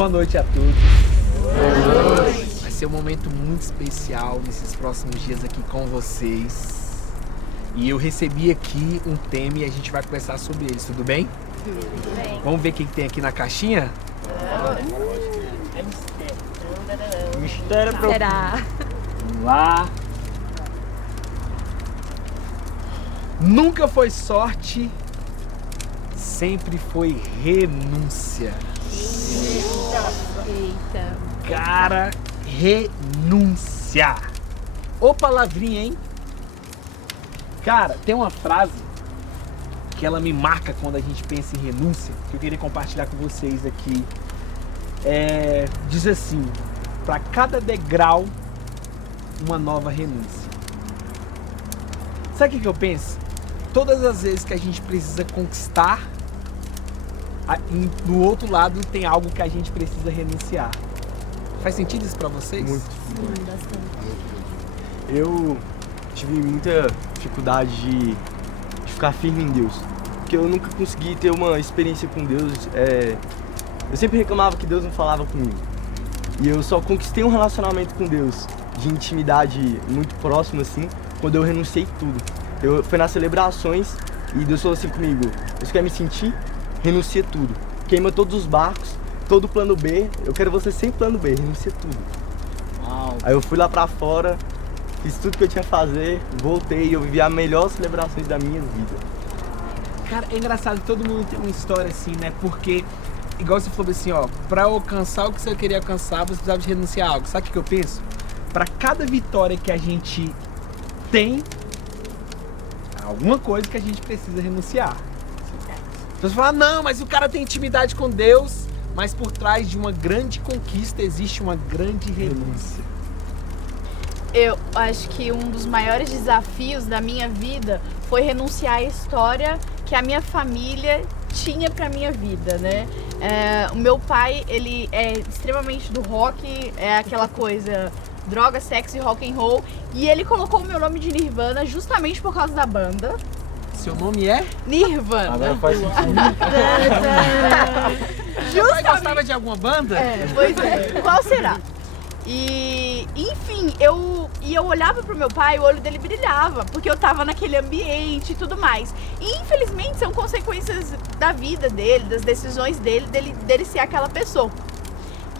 Boa noite a todos. Boa noite. Vai ser um momento muito especial nesses próximos dias aqui com vocês. E eu recebi aqui um tema e a gente vai conversar sobre ele, tudo bem? Tudo bem. Vamos ver o que tem aqui na caixinha? Mistério pro... Será? Vamos lá. Nunca foi sorte, sempre foi renúncia. Eita. Cara, renúncia. Ô palavrinha, hein? Cara, tem uma frase que ela me marca quando a gente pensa em renúncia, que eu queria compartilhar com vocês aqui. Diz assim: para cada degrau, uma nova renúncia. Sabe o que eu penso? Todas as vezes que a gente precisa conquistar, do outro lado tem algo que a gente precisa renunciar. Faz sentido isso pra vocês? Muito. Sim, bastante. Eu tive muita dificuldade de ficar firme em Deus, porque eu nunca consegui ter uma experiência com Deus. Eu sempre reclamava que Deus não falava comigo. E eu só conquistei um relacionamento com Deus de intimidade muito próximo assim, quando eu renunciei tudo. Foi nas celebrações e Deus falou assim comigo: você quer me sentir? Renuncia tudo. Queima todos os barcos, todo plano B. Eu quero você sem plano B, renuncia tudo. Uau. Aí eu fui lá pra fora, fiz tudo que eu tinha a fazer, voltei e eu vivi as melhores celebrações da minha vida. Cara, é engraçado que todo mundo tem uma história assim, né? Porque, igual você falou assim, ó, pra alcançar o que você queria alcançar, você precisava de renunciar a algo. Sabe o que eu penso? Pra cada vitória que a gente tem, há alguma coisa que a gente precisa renunciar. Você fala, não, mas o cara tem intimidade com Deus, mas por trás de uma grande conquista existe uma grande renúncia. Eu acho que um dos maiores desafios da minha vida foi renunciar à história que a minha família tinha pra minha vida, né? O meu pai, ele é extremamente do rock, é aquela coisa, droga, sexo e rock and roll, e ele colocou o meu nome de Nirvana justamente por causa da banda. Seu nome é? Nirvana. Agora faz sentido. Seu pai gostava de alguma banda? Pois é, qual será? E, enfim, eu olhava pro meu pai, o olho dele brilhava, porque eu tava naquele ambiente e tudo mais. E infelizmente são consequências da vida dele, das decisões dele ser aquela pessoa.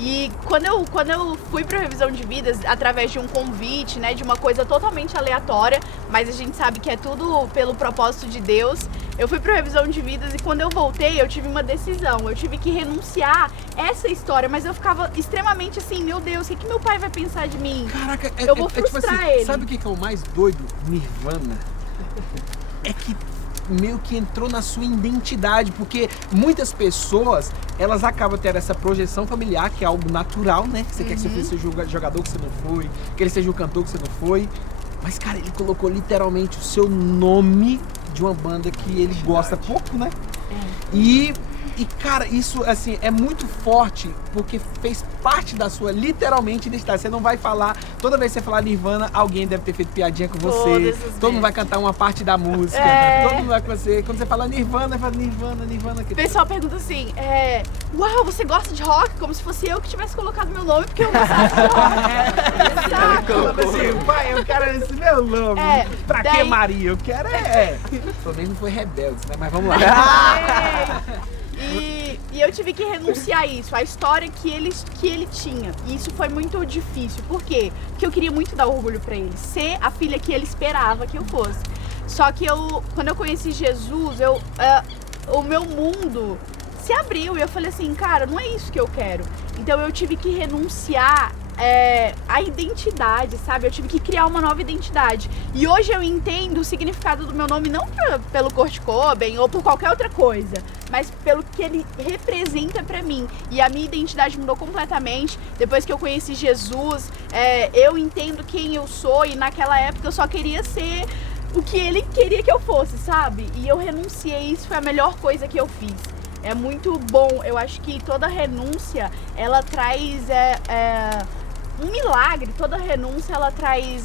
E quando eu fui para revisão de vidas através de um convite, né, de uma coisa totalmente aleatória, mas a gente sabe que é tudo pelo propósito de Deus, eu fui para revisão de vidas e quando eu voltei eu tive uma decisão, eu tive que renunciar essa história, mas eu ficava extremamente assim, meu Deus, o que meu pai vai pensar de mim? Caraca, eu vou frustrar tipo assim, ele. Sabe o que é o mais doido? Nirvana. É que meio que entrou na sua identidade, porque muitas pessoas, elas acabam tendo essa projeção familiar, que é algo natural, né? Você quer que seu filho seja o jogador que você não foi, que ele seja o cantor que você não foi. Mas, cara, ele colocou literalmente o seu nome de uma banda que ele gosta pouco, né? E, cara, isso, assim, é muito forte, porque fez parte da sua, literalmente, identidade. Você não vai falar, toda vez que você falar Nirvana, alguém deve ter feito piadinha com você. Todo mundo vai cantar uma parte da música. Todo mundo vai com você. Quando você fala Nirvana, fala Nirvana. O pessoal pergunta assim, uau, você gosta de rock? Como se fosse eu que tivesse colocado meu nome, porque eu gostava de rock. Saca? Assim, pai, eu quero esse meu nome. Pra que Maria? Eu quero Pelo menos não foi Rebeldes, né? Mas vamos lá. E eu tive que renunciar a isso, a história que ele tinha. E isso foi muito difícil. Por quê? Porque eu queria muito dar orgulho pra ele, ser a filha que ele esperava que eu fosse. Só que quando eu conheci Jesus, o meu mundo se abriu e eu falei assim, cara, não é isso que eu quero. Então eu tive que renunciar a identidade, sabe? Eu tive que criar uma nova identidade. E hoje eu entendo o significado do meu nome não pelo Kurt Cobain ou por qualquer outra coisa, mas pelo que ele representa pra mim. E a minha identidade mudou completamente. Depois que eu conheci Jesus, eu entendo quem eu sou e naquela época eu só queria ser o que ele queria que eu fosse, sabe? E eu renunciei, isso foi a melhor coisa que eu fiz. É muito bom, eu acho que toda renúncia, ela traz um milagre, toda renúncia ela traz,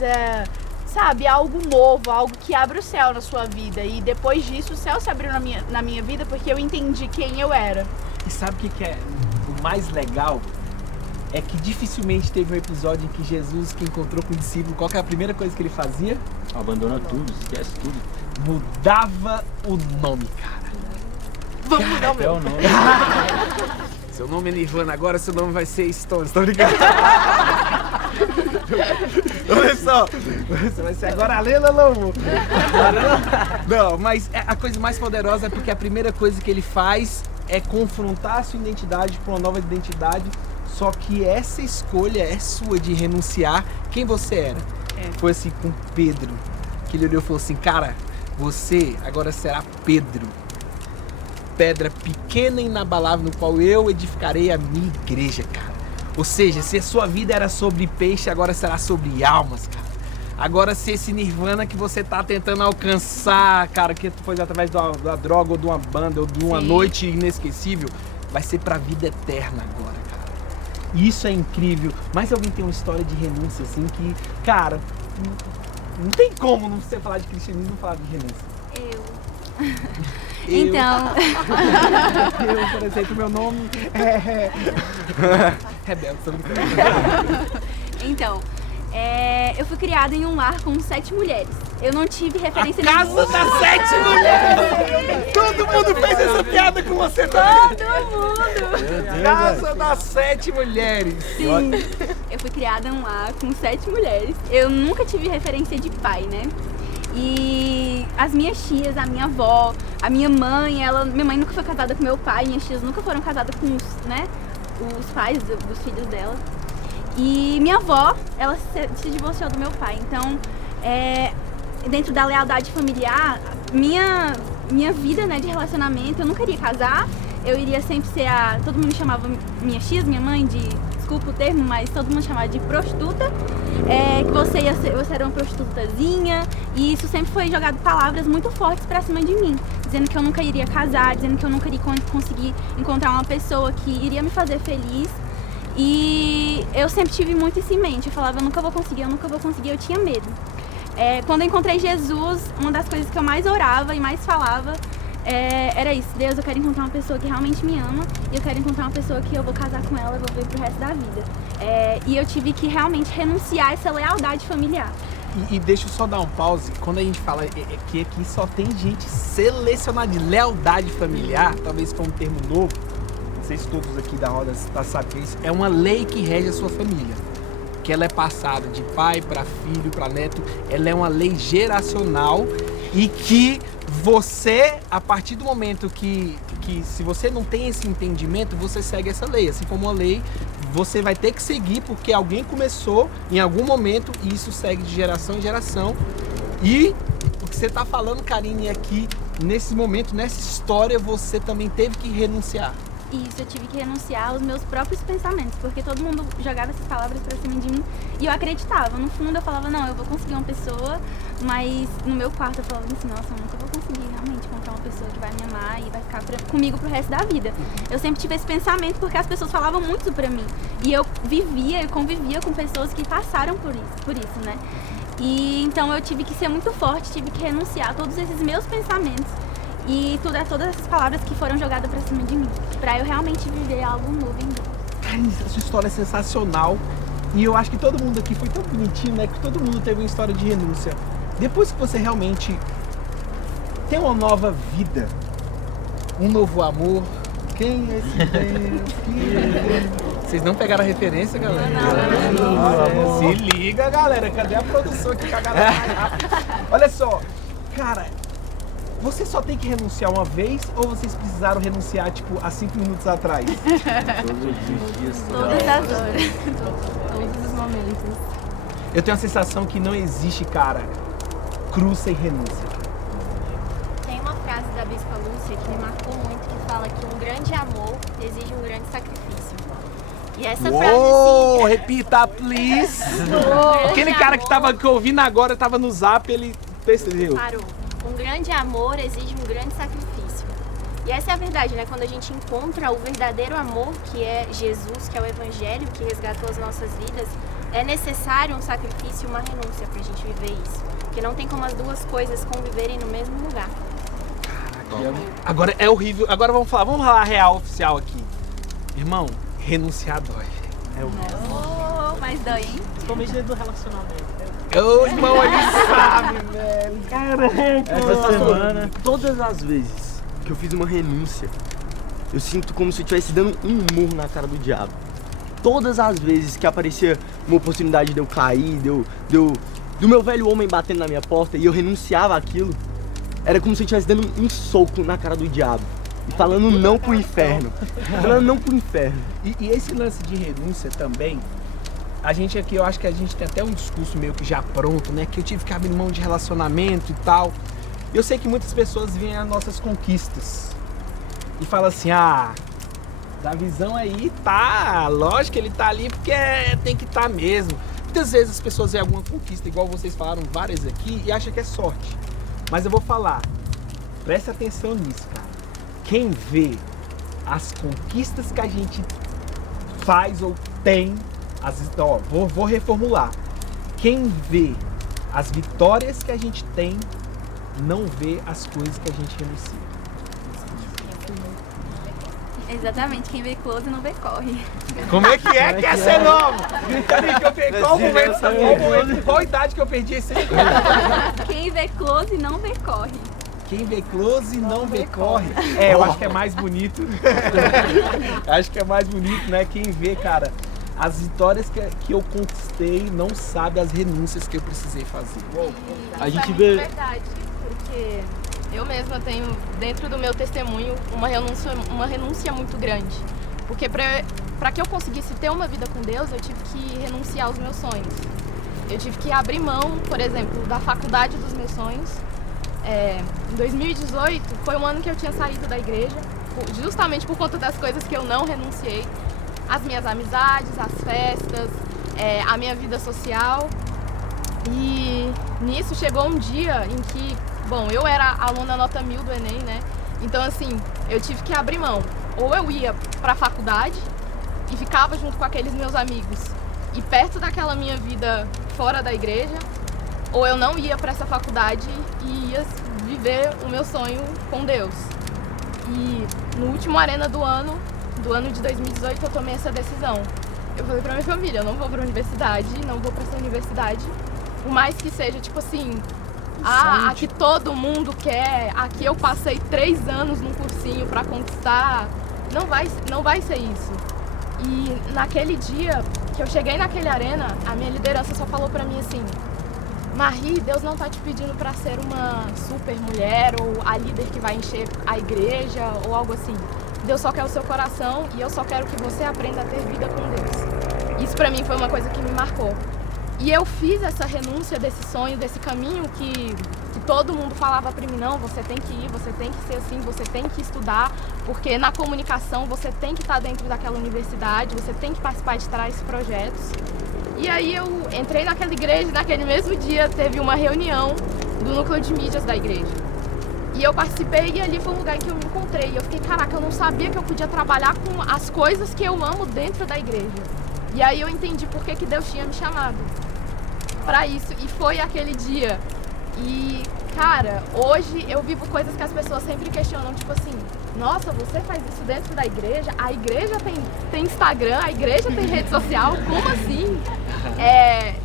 sabe, algo novo, algo que abre o céu na sua vida. E depois disso o céu se abriu na minha vida porque eu entendi quem eu era. E sabe o que é mais legal é que dificilmente teve um episódio em que Jesus, que encontrou com o discípulo, qual que é a primeira coisa que ele fazia? Abandona tudo, esquece tudo. Mudava o nome, cara. Vamos mudar o meu nome. Seu nome é Nirvana, agora seu nome vai ser Stones, tô brincando. Olha só, você vai ser agora Lela Lomo. Não, mas a coisa mais poderosa é porque a primeira coisa que ele faz é confrontar a sua identidade com uma nova identidade, só que essa escolha é sua de renunciar quem você era. Foi assim com Pedro, que ele olhou e falou assim, cara, você agora será Pedro, pedra pequena e inabalável no qual eu edificarei a minha igreja, cara. Ou seja, se a sua vida era sobre peixe, agora será sobre almas, cara. Agora se esse nirvana que você tá tentando alcançar, cara, que foi através da droga ou de uma banda ou de uma noite inesquecível, vai ser pra vida eterna agora, cara. E isso é incrível. Mas alguém tem uma história de renúncia, assim, que, cara, não tem como não você falar de cristianismo e não falar de renúncia. Então. Eu, por exemplo, meu nome é Rebelde, tô brincando. Então, eu fui criada em um lar com 7 mulheres. Eu não tive referência Casa das 7 mulheres! Todo mundo fez essa piada com você também! Todo mundo! Casa das 7 mulheres! Sim, eu fui criada em um lar com 7 mulheres. Eu nunca tive referência de pai, né? E as minhas tias, a minha avó, a minha mãe, minha mãe nunca foi casada com meu pai, minhas tias nunca foram casadas com os pais dos filhos dela. E minha avó, ela se divorciou do meu pai. Então, dentro da lealdade familiar, minha vida, né, de relacionamento, eu nunca iria casar. Eu iria sempre ser todo mundo chamava minhas tias, minha mãe, desculpa o termo, mas todo mundo chamava de prostituta. Que você era uma prostitutazinha. E isso sempre foi jogado palavras muito fortes pra cima de mim. Dizendo que eu nunca iria casar, dizendo que eu nunca iria conseguir encontrar uma pessoa que iria me fazer feliz. E eu sempre tive muito isso em mente. Eu falava, eu nunca vou conseguir, eu tinha medo. Quando eu encontrei Jesus, uma das coisas que eu mais orava e mais falava era isso: Deus, eu quero encontrar uma pessoa que realmente me ama e eu quero encontrar uma pessoa que eu vou casar com ela e vou ver pro resto da vida. E eu tive que realmente renunciar a essa lealdade familiar. E deixa eu só dar um pause. Quando a gente fala que aqui só tem gente selecionada de lealdade familiar, talvez foi um termo novo, não sei se todos aqui da roda sabem isso, é uma lei que rege a sua família. Que ela é passada de pai para filho, para neto, ela é uma lei geracional e que você, a partir do momento que se você não tem esse entendimento, você segue essa lei. Assim como uma lei, você vai ter que seguir porque alguém começou em algum momento e isso segue de geração em geração. E o que você está falando, Karine, é que nesse momento, nessa história, você também teve que renunciar. Isso, eu tive que renunciar aos meus próprios pensamentos, porque todo mundo jogava essas palavras pra cima de mim e eu acreditava. No fundo eu falava, não, eu vou conseguir uma pessoa, mas no meu quarto eu falava assim, nossa, eu nunca vou conseguir realmente encontrar uma pessoa que vai me amar e vai ficar comigo pro resto da vida. Eu sempre tive esse pensamento porque as pessoas falavam muito pra mim e eu convivia com pessoas que passaram por isso, né? E então eu tive que ser muito forte, tive que renunciar a todos esses meus pensamentos e todas essas palavras que foram jogadas pra cima de mim, pra eu realmente viver algo novo em Deus. Karine, a sua história é sensacional e eu acho que todo mundo aqui foi tão bonitinho, né? Que todo mundo teve uma história de renúncia. Depois que você realmente tem uma nova vida, um novo amor, quem é esse Deus? Vocês não pegaram a referência, galera? Não. Se liga, galera. Cadê a produção aqui? Olha só, cara, você só tem que renunciar uma vez ou vocês precisaram renunciar, tipo, há 5 minutos atrás? Todos os dias. Todas as horas. Todos os momentos. Eu tenho a sensação que não existe, cara, cruz sem renúncia. Tem uma frase da Bispa Lúcia que me marcou muito, que fala que um grande amor exige um grande sacrifício. E essa frase assim... Repita, please! Aquele cara que ouvindo agora, tava no zap, ele percebeu. Parou. Um grande amor exige um grande sacrifício. E essa é a verdade, né? Quando a gente encontra o verdadeiro amor, que é Jesus, que é o Evangelho, que resgatou as nossas vidas, é necessário um sacrifício e uma renúncia pra gente viver isso. Porque não tem como as duas coisas conviverem no mesmo lugar. Agora é horrível. Agora vamos falar a real oficial aqui. Irmão, Renunciar dói. Oh, mas dói, hein? Principalmente dentro do relacionamento. Ô, irmão, ele sabe, velho. Essa semana, todas as vezes que eu fiz uma renúncia, eu sinto como se eu estivesse dando um murro na cara do diabo. Todas as vezes que aparecia uma oportunidade de eu cair, do meu velho homem batendo na minha porta e eu renunciava àquilo, era como se eu estivesse dando um soco na cara do diabo. E falando não pro inferno. Falando não pro inferno. E esse lance de renúncia também, a gente aqui, eu acho que a gente tem até um discurso meio que já pronto, né? Que eu tive que abrir mão de relacionamento e tal. Eu sei que muitas pessoas veem as nossas conquistas e falam assim, Davizão aí tá, lógico que ele tá ali porque tem que estar mesmo. Muitas vezes as pessoas veem alguma conquista, igual vocês falaram várias aqui, e acham que é sorte. Mas eu vou falar, presta atenção nisso, cara. Quem vê as conquistas que a gente faz ou tem, vou reformular. Quem vê as vitórias que a gente tem, não vê as coisas que a gente renuncia. Exatamente, quem vê close não vê corre. Como é que é? Que essa é nova? Grita que eu perdi. Qual idade que eu perdi esse aí? Quem vê close não vê corre. Quem vê close não vê corre. Eu acho que é mais bonito. Acho que é mais bonito, né? Quem vê, cara, as vitórias que eu conquistei não sabe as renúncias que eu precisei fazer. A gente Isso vê. é verdade, porque eu mesma tenho dentro do meu testemunho uma renúncia muito grande. Porque para que eu conseguisse ter uma vida com Deus, eu tive que renunciar aos meus sonhos. Eu tive que abrir mão, por exemplo, da faculdade dos meus sonhos. Em 2018 foi um ano que eu tinha saído da igreja, justamente por conta das coisas que eu não renunciei. As minhas amizades, as festas, a minha vida social. E nisso chegou um dia em que, bom, eu era aluna nota 1000 do Enem, né? Então assim, eu tive que abrir mão. Ou eu ia pra faculdade e ficava junto com aqueles meus amigos e perto daquela minha vida fora da igreja, ou eu não ia para essa faculdade e ia viver o meu sonho com Deus. E no último Arena do ano de 2018, eu tomei essa decisão. Eu falei pra minha família, eu não vou pra universidade, não vou pra essa universidade, por mais que seja tipo assim, aqui todo mundo quer, aqui eu passei 3 anos num cursinho pra conquistar, não vai ser isso. E naquele dia que eu cheguei naquele Arena, a minha liderança só falou pra mim assim, Marie, Deus não tá te pedindo pra ser uma super mulher ou a líder que vai encher a igreja ou algo assim. Deus só quer o seu coração e eu só quero que você aprenda a ter vida com Deus. Isso pra mim foi uma coisa que me marcou. E eu fiz essa renúncia desse sonho, desse caminho que todo mundo falava pra mim, não, você tem que ir, você tem que ser assim, você tem que estudar, porque na comunicação você tem que estar dentro daquela universidade, você tem que participar de tais projetos. E aí eu entrei naquela igreja e naquele mesmo dia teve uma reunião do núcleo de mídias da igreja. E eu participei e ali foi um lugar em que eu me encontrei. E eu fiquei, caraca, eu não sabia que eu podia trabalhar com as coisas que eu amo dentro da igreja. E aí eu entendi por que Deus tinha me chamado pra isso. E foi aquele dia. E, cara, hoje eu vivo coisas que as pessoas sempre questionam, tipo assim, nossa, você faz isso dentro da igreja? A igreja tem Instagram, a igreja tem rede social, como assim?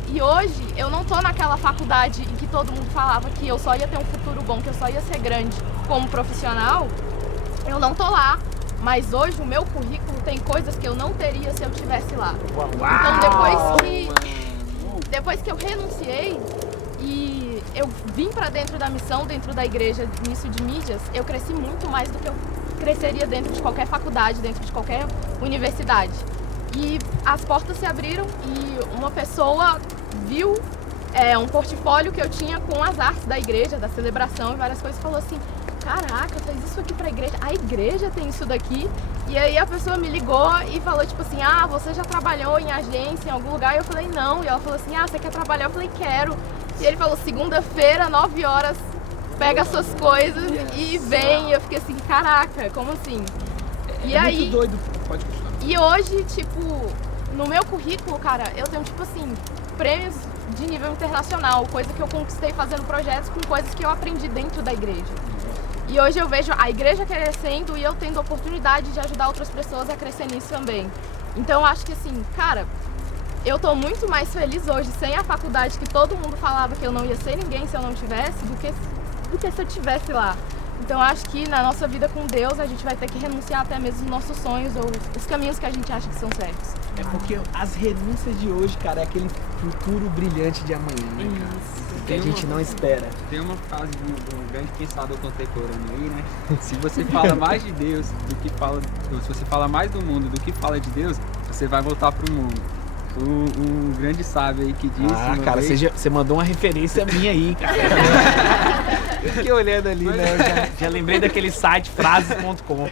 E hoje eu não tô naquela faculdade em que todo mundo falava que eu só ia ter um futuro bom, que eu só ia ser grande como profissional. Eu não tô lá, mas hoje o meu currículo tem coisas que eu não teria se eu estivesse lá. Então depois que eu renunciei e eu vim pra dentro da missão, dentro da igreja, nisso de mídias, eu cresci muito mais do que eu cresceria dentro de qualquer faculdade, dentro de qualquer universidade. E as portas se abriram e uma pessoa viu um portfólio que eu tinha com as artes da igreja, da celebração e várias coisas, e falou assim, caraca, fez isso aqui pra igreja, a igreja tem isso daqui. E aí a pessoa me ligou e falou tipo assim, você já trabalhou em agência, em algum lugar? E eu falei, não. E ela falou assim, você quer trabalhar? Eu falei, quero. E ele falou, segunda-feira, 9 horas, pega suas coisas e vem. E eu fiquei assim, caraca, como assim? E aí, muito doido, pode continuar. E hoje, tipo, no meu currículo, cara, eu tenho, tipo assim, prêmios de nível internacional, coisa que eu conquistei fazendo projetos com coisas que eu aprendi dentro da igreja. E hoje eu vejo a igreja crescendo e eu tendo a oportunidade de ajudar outras pessoas a crescer nisso também. Então eu acho que assim, cara, eu tô muito mais feliz hoje sem a faculdade que todo mundo falava que eu não ia ser ninguém se eu não tivesse, do que se eu tivesse lá. Então eu acho que na nossa vida com Deus a gente vai ter que renunciar até mesmo os nossos sonhos ou os caminhos que a gente acha que são certos. É porque as renúncias de hoje, cara, é aquele futuro brilhante de amanhã, né, cara? Que a gente não espera. Tem uma frase de um grande pensador contemporâneo aí, né? Se você fala mais de Deus do que fala... Se você fala mais do mundo do que fala de Deus, você vai voltar pro mundo. Um grande sábio aí que disse... Ah, cara, você mandou uma referência minha aí, cara. Eu fiquei olhando ali, né? Eu já lembrei daquele site frases.com.